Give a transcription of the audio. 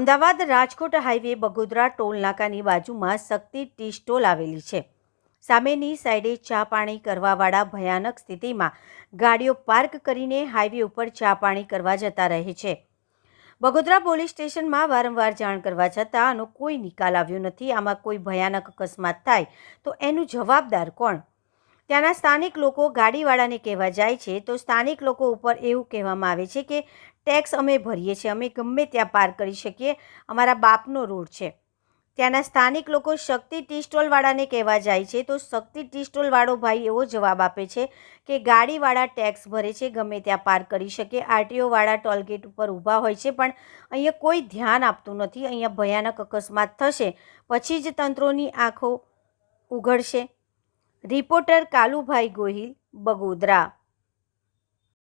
Ahmedabad Rajkot highway Bagodara toll નાકાની બાજુમાં Shakti tea stall આવેલી છે. સામેની સાઈડે ચા પાણી કરવાવાળા ભયાનક સ્થિતિમાં ગાડીઓ પાર્ક કરીને હાઈવે ઉપર ચા પાણી કરવા જતા રહે છે. બગોદરા પોલીસ સ્ટેશનમાં વારંવાર જાણ કરવા છતાં આનો કોઈ નિકાલ આવ્યો નથી. આમાં કોઈ ભયાનક અકસ્માત થાય તો એનું જવાબદાર કોણ? ત્યાંના સ્થાનિક લોકો ગાડીવાળાને કહેવા જાય છે, તો સ્થાનિક લોકો ઉપર એવું કહેવામાં આવે છે કે, ટેક્સ અમે ભરીએ છીએ, અમે ગમે ત્યાં પાર કરી શકીએ, અમારા બાપનો રોડ છે. ત્યાંના સ્થાનિક લોકો શક્તિ ટી સ્ટોલવાળાને કહેવા જાય છે, તો શક્તિ ટી સ્ટોલવાળો ભાઈ એવો જવાબ આપે છે કે, ગાડીવાળા ટેક્સ ભરે છે, ગમે ત્યાં પાર કરી શકે આરટીઓવાળા ટોલગેટ ઉપર ઊભા હોય છે, પણ અહીંયા કોઈ ધ્યાન આપતું નથી, અહીંયા ભયાનક અકસ્માત થશે, પછી જ તંત્રોની આંખો ઉઘડશે. રિપોર્ટર કાલુભાઈ ગોહિલ બગોદરા.